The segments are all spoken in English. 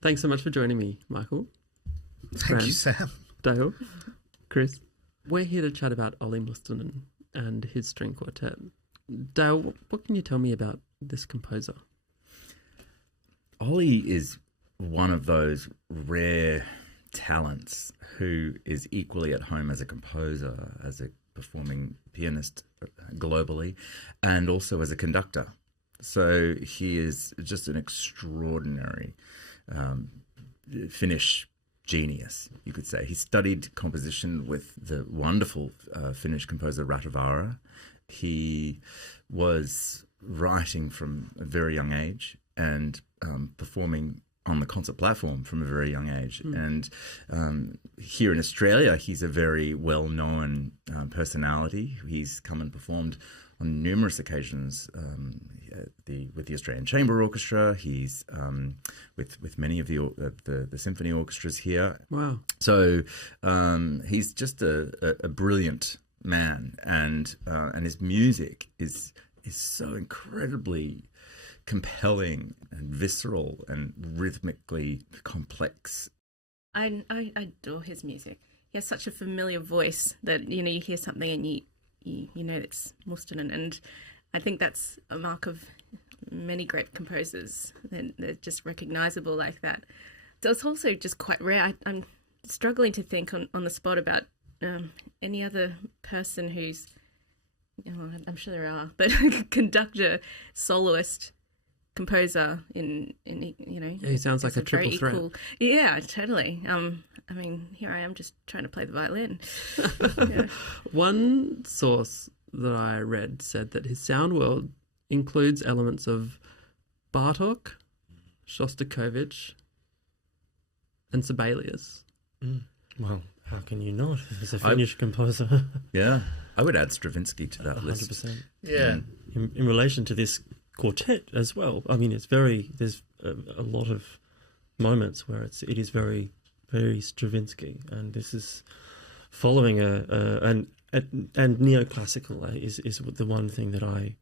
Thanks so much for joining me, Michael. Thank you, Sam. Dale, Chris. We're here to chat about Olli Mustonen and his string quartet. Dale, what can you tell me about this composer? Olli is one of those rare talents who is equally at home as a composer, as a performing pianist globally, and also as a conductor. So he is just an extraordinary Finnish genius, you could say. He studied composition with the wonderful Finnish composer Aurora. He was writing from a very young age and performing on the concert platform from a very young age. And here in Australia, he's a very well-known personality. He's come and performed on numerous occasions with the Australian Chamber Orchestra. He's with many of the symphony orchestras here. Wow! So he's just a brilliant man, and his music is so incredibly compelling and visceral and rhythmically complex. I adore his music. He has such a familiar voice that you hear something and you know it's Mustonen, and I think that's a mark of many great composers. They're just recognisable like that. So it's also just quite rare. I'm struggling to think on the spot about any other person who's, I'm sure there are, but conductor, soloist, composer in he sounds like a triple threat. Yeah, totally. I mean, here I am just trying to play the violin. Yeah. One source that I read said that his sound world includes elements of Bartok, Shostakovich, and Sibelius. Well, how can you not? He's a Finnish composer. Yeah, I would add Stravinsky to that 100%. list. Yeah. In relation to this quartet as well, I mean, there's a lot of moments where it is very, very Stravinsky, and this is following and neoclassical is the one thing that I,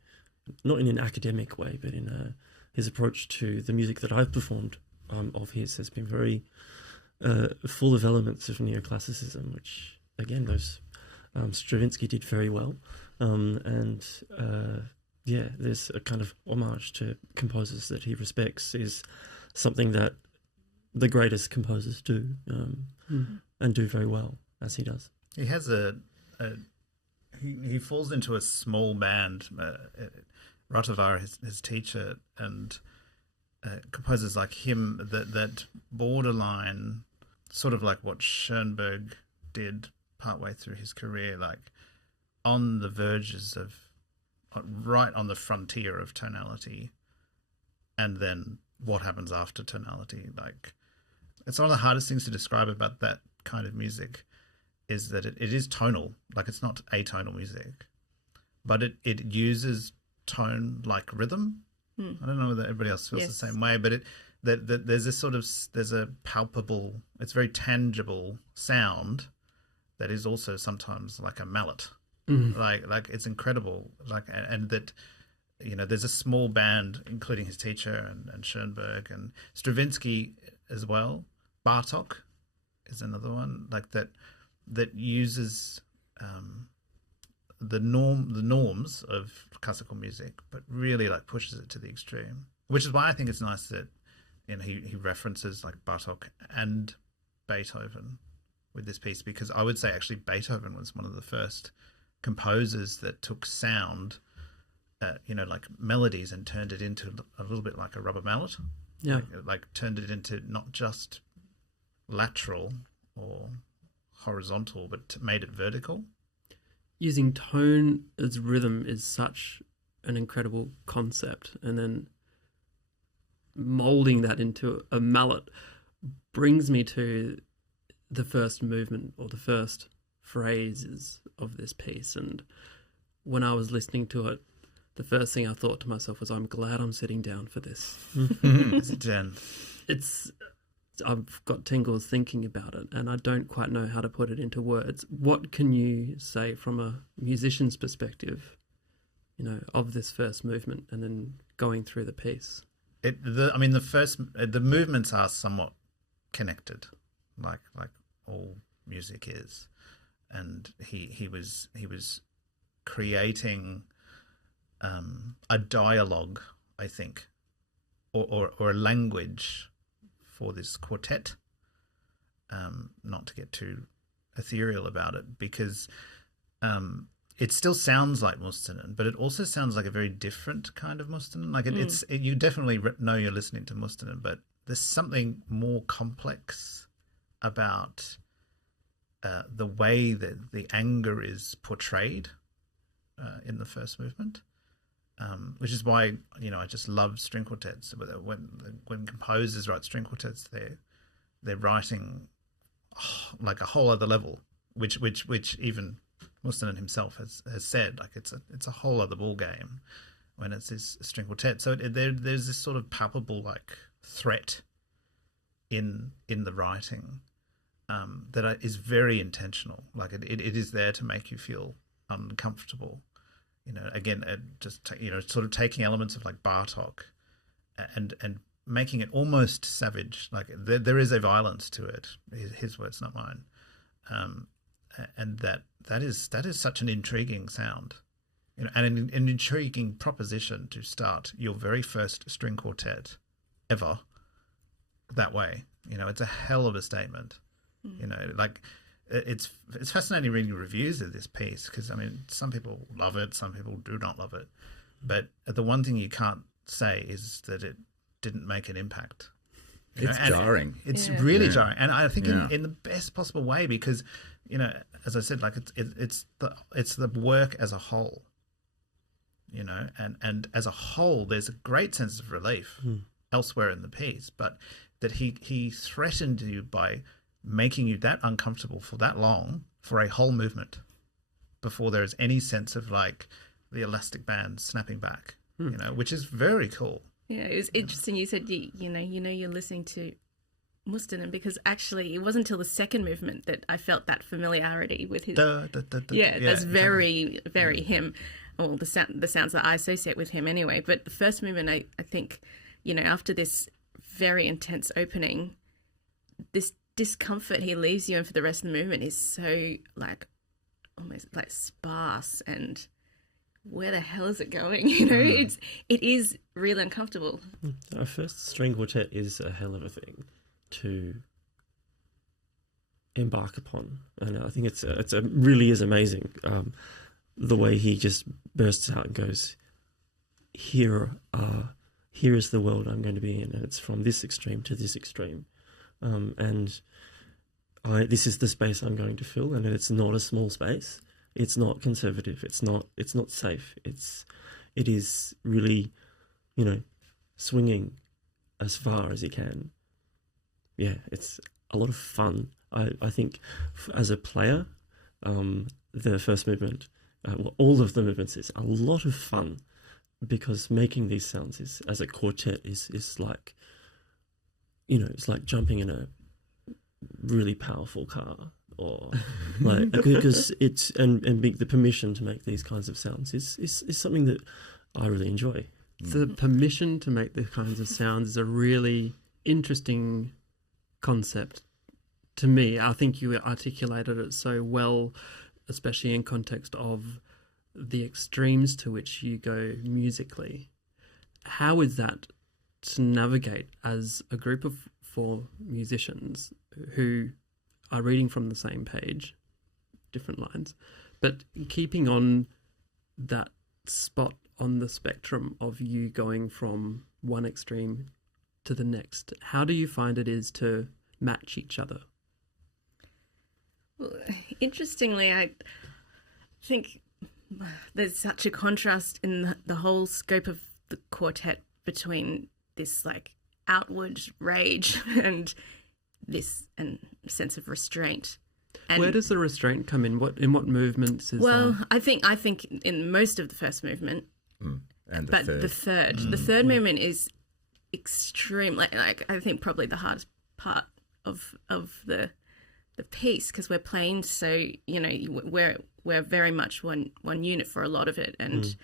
not in an academic way, but in his approach to the music that I've performed of his has been very full of elements of neoclassicism, which again those Stravinsky did very well, there's a kind of homage to composers that he respects is something that the greatest composers do and do very well, as he does. He has he falls into a small band. Ratovar, his teacher, and composers like him that borderline, sort of like what Schoenberg did partway through his career, like on the verges of, right on the frontier of tonality, and then what happens after tonality. Like, it's one of the hardest things to describe about that kind of music is that it is tonal. Like, it's not atonal music, but it uses tone like rhythm. I don't know whether everybody else feels the same way, but there's a palpable, it's very tangible sound that is also sometimes like a mallet. Like it's incredible. Like, and that, there's a small band, including his teacher and Schoenberg and Stravinsky as well. Bartok is another one like that uses the norms of classical music, but really like pushes it to the extreme. Which is why I think it's nice that he references like Bartok and Beethoven with this piece, because I would say actually Beethoven was one of the first composers that took sound, like melodies, and turned it into a little bit like a rubber mallet. Yeah, like turned it into not just lateral or horizontal, but made it vertical. Using tone as rhythm is such an incredible concept, and then molding that into a mallet brings me to the first movement or the first phrases of this piece. And when I was listening to it, the first thing I thought to myself was, I'm glad I'm sitting down for this. I've got tingles thinking about it, and I don't quite know how to put it into words. What can you say from a musician's perspective, of this first movement and then going through the piece? the movements are somewhat connected, like all music is, and he was creating a dialogue, I think, or a language for this quartet. Not to get too ethereal about it, because it still sounds like Mustonen, but it also sounds like a very different kind of Mustonen. Like you definitely know you're listening to Mustonen, but there's something more complex about the way that the anger is portrayed in the first movement, which is why I just love string quartets. When composers write string quartets, they're writing like a whole other level, which even Mustonen himself has said, like it's a whole other ball game when it's this string quartet. So there's this sort of palpable like threat in the writing that is very intentional. Like it is there to make you feel uncomfortable. Again, sort of taking elements of like Bartok and making it almost savage. Like there is a violence to it. His words, not mine. And that is such an intriguing sound, and an intriguing proposition to start your very first string quartet ever that way. It's a hell of a statement. Like it's fascinating reading reviews of this piece, because some people love it, some people do not love it, but the one thing you can't say is that it didn't make an impact. It's jarring. It's really jarring, and I think in the best possible way, because as I said, like it's the work as a whole, and as a whole, there's a great sense of relief elsewhere in the piece, but that he threatened you by making you that uncomfortable for that long, for a whole movement, before there is any sense of like the elastic band snapping back, which is very cool. Yeah, it was interesting. You said you're listening to Mustonen, because actually it wasn't until the second movement that I felt that familiarity with his. That's very, very him. Well, the sounds that I associate with him anyway. But the first movement, I think, after this very intense opening, this discomfort he leaves you in for the rest of the movement is so like almost like sparse, and where the hell is it going? It is really uncomfortable. Our first string quartet is a hell of a thing to embark upon, and I think it's really is amazing. The way he just bursts out and goes, here is the world I'm going to be in, and it's from this extreme to this extreme, and this is the space I'm going to fill, and it's not a small space. It's not conservative. It's not safe. It is really, swinging as far as he can. Yeah, it's a lot of fun. I think as a player, the first movement, all of the movements is a lot of fun, because making these sounds as a quartet is like, it's like jumping in a really powerful car, or like, because it's and the permission to make these kinds of sounds is something that I really enjoy. The permission to make these kinds of sounds is a really interesting concept to me. I think you articulated it so well, especially in context of the extremes to which you go musically. How is that to navigate as a group of 4 musicians who are reading from the same page, different lines, but keeping on that spot on the spectrum of you going from one extreme to the next? How do you find it is to match each other? Well, interestingly, I think there's such a contrast in the whole scope of the quartet between this like outward rage and this and sense of restraint. And where does the restraint come in? In what movements is that? I think in most of the first movement, and the third movement is extreme. Like I think probably the hardest part of the piece, because we're playing so we're very much one unit for a lot of it, and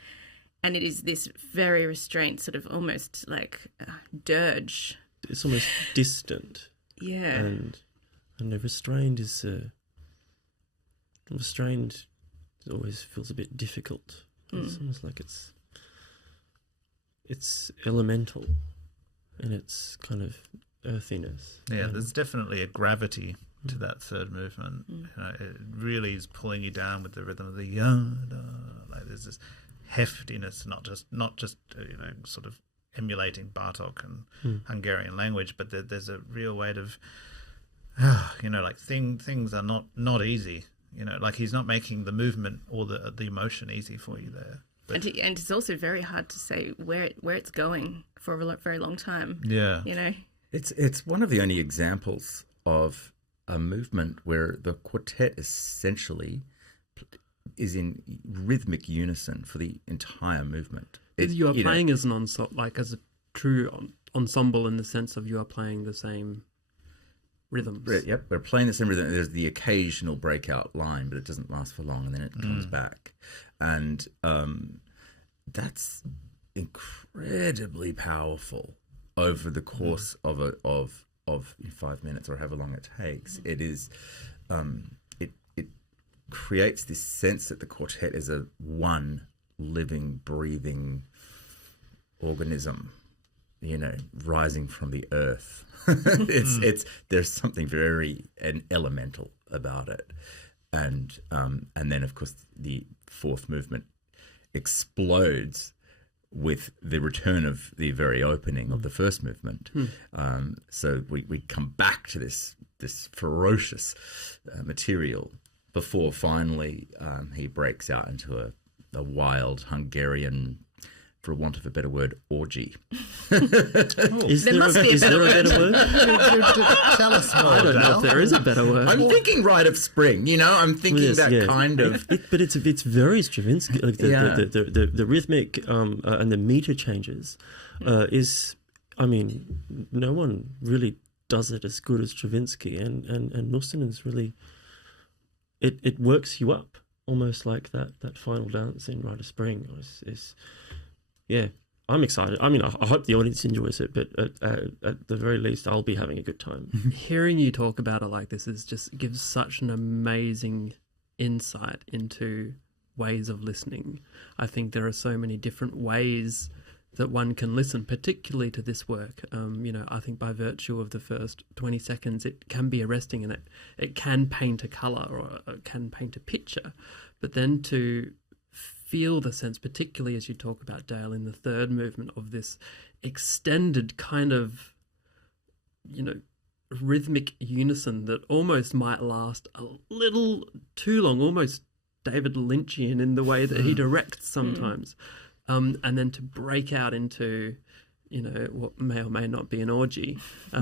and it is this very restrained sort of almost like dirge. It's almost distant. Yeah. And the restrained is restrained always feels a bit difficult. It's almost like it's elemental in its kind of earthiness. Yeah, there's definitely a gravity to that third movement. You know, it really is pulling you down with the rhythm of the like there's this heftiness, not just you know, sort of emulating Bartok and Hungarian language, but there's a real weight of you know, like things are not easy. You know, like he's not making the movement or the emotion easy for you there. But, and it's also very hard to say where it's going for a very long time. yeah, You know. It's one of the only examples of a movement where the quartet essentially is in rhythmic unison for the entire movement. You are playing as an ensemble, like as a true ensemble, in the sense of you are playing the same rhythms. Yep, we're playing the same rhythm. There's the occasional breakout line, but it doesn't last for long, and then it comes back. And that's incredibly powerful over the course of 5 minutes or however long it takes. It is it creates this sense that the quartet is a one living, breathing organism, you know, rising from the earth. There's something very elemental about it, and then of course the fourth movement explodes with the return of the very opening of the first movement. So we come back to this ferocious material before finally he breaks out into a wild Hungarian, for want of a better word, orgy. Is There must be a is there a better word? tell us more. I don't know Dale. if there is a better word. I'm thinking Rite of Spring, you know. I'm thinking Yes, that yeah. kind of. But it's very Stravinsky. Like Yeah. the rhythmic and the meter changes is, I mean, no one really does it as good as Stravinsky, and Mustonen's really it works you up almost like that final dance in Rite of Spring is yeah. I'm excited. I mean, I hope the audience enjoys it, but at the very least, I'll be having a good time. Hearing you talk about it like this gives such an amazing insight into ways of listening. I think there are so many different ways that one can listen, particularly to this work. You know, I think by virtue of the first 20 seconds, it can be arresting, and it can paint a colour or it can paint a picture. But then to feel the sense, particularly as you talk about, Dale, in the third movement, of this extended kind of, you know, rhythmic unison that almost might last a little too long, almost David Lynchian in the way that he directs sometimes. And then to break out into, you know, what may or may not be an orgy. For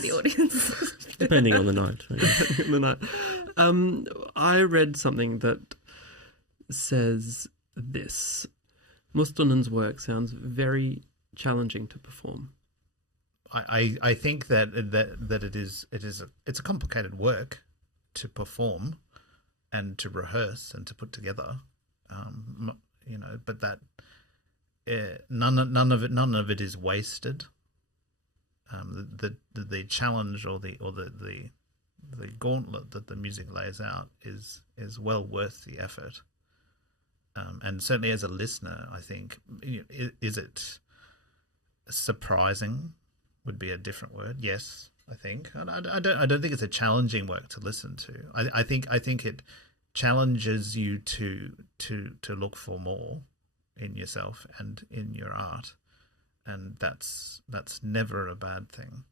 the audience. Depending on the night. in the night. I read something that says this: Mustonen's work sounds very challenging to perform. I think that it's a complicated work to perform and to rehearse and to put together. You know, but that none of it is wasted. The challenge or the gauntlet that the music lays out is well worth the effort. And certainly as a listener, I think, you know, is it surprising? Would be a different word. Yes, I think. I don't think it's a challenging work to listen to. I think it challenges you to look for more in yourself and in your art, and that's never a bad thing.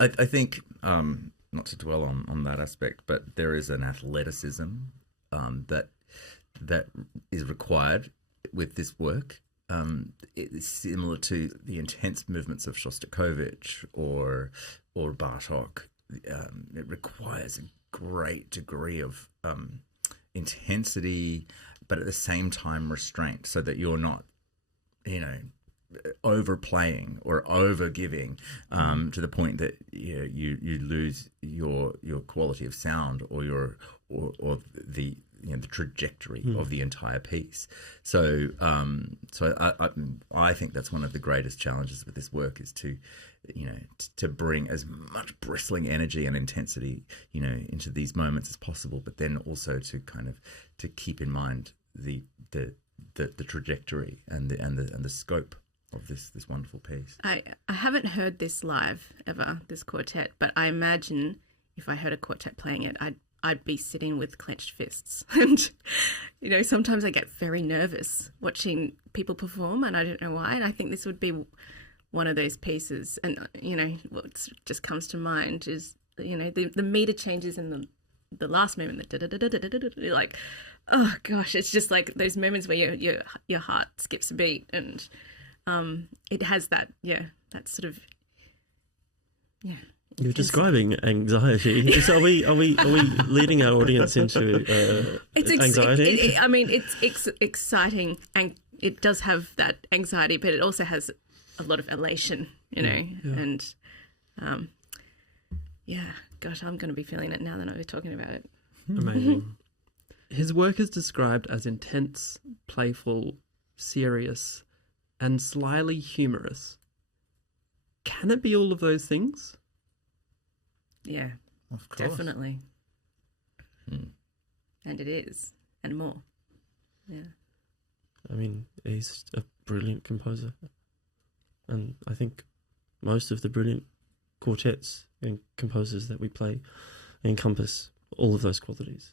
I think, not to dwell on that aspect, but there is an athleticism that is required with this work. It's similar to the intense movements of Shostakovich or Bartok. It requires a great degree of intensity, but at the same time restraint, so that you're not, you know, overplaying or overgiving to the point that you lose your quality of sound or the the trajectory of the entire piece. So I think that's one of the greatest challenges with this work, is to to bring as much bristling energy and intensity into these moments as possible, but then also to kind of to keep in mind the trajectory and the scope of this wonderful piece. I haven't heard this live ever, this quartet, but I imagine if I heard a quartet playing it, I'd be sitting with clenched fists. And, sometimes I get very nervous watching people perform, and I don't know why. And I think this would be one of those pieces. And, what just comes to mind is, the meter changes in the last moment, the like, oh gosh, it's just like those moments where your heart skips a beat, and it has that sort of, You're describing anxiety. So are we leading our audience into anxiety? It's exciting, and it does have that anxiety, but it also has a lot of elation, and gosh, I'm going to be feeling it now that we're talking about it. Amazing. His work is described as intense, playful, serious, and slyly humorous. Can it be all of those things? Yeah, Of course. definitely. And it is, and more. Yeah. I mean, he's a brilliant composer. And I think most of the brilliant quartets and composers that we play encompass all of those qualities.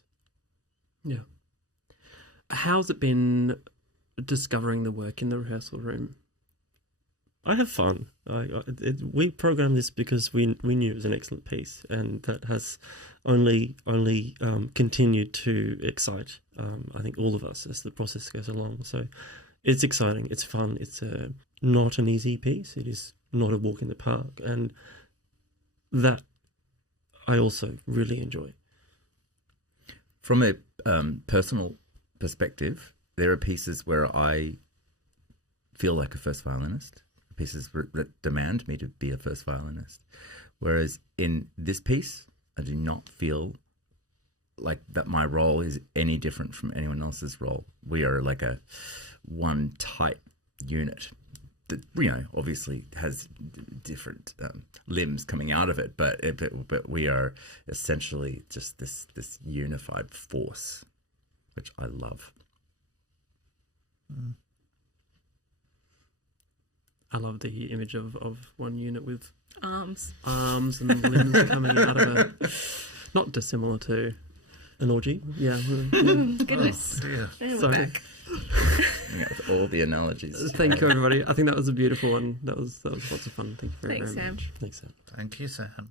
Yeah. How's it been discovering the work in the rehearsal room? I have fun. We programmed this because we knew it was an excellent piece, and that has only continued to excite, I think, all of us as the process goes along. So it's exciting, it's fun, it's not an easy piece, it is not a walk in the park, and that I also really enjoy. From a personal perspective, there are pieces where I feel like a first violinist, pieces that demand me to be a first violinist. Whereas in this piece, I do not feel like that my role is any different from anyone else's role. We are like a one tight unit that, obviously has different limbs coming out of it, but we are essentially just this unified force, which I love. I love the image of one unit with Arms. and limbs coming out of it. Not dissimilar to An orgy? Yeah. Goodness. Oh, dear. And we're Sorry. back. Yeah, with all the analogies. Thank you, everybody. I think that was a beautiful one. That was lots of fun. Thank you very Thanks, much. Sam. Thanks, Sam. Thank you, Sam.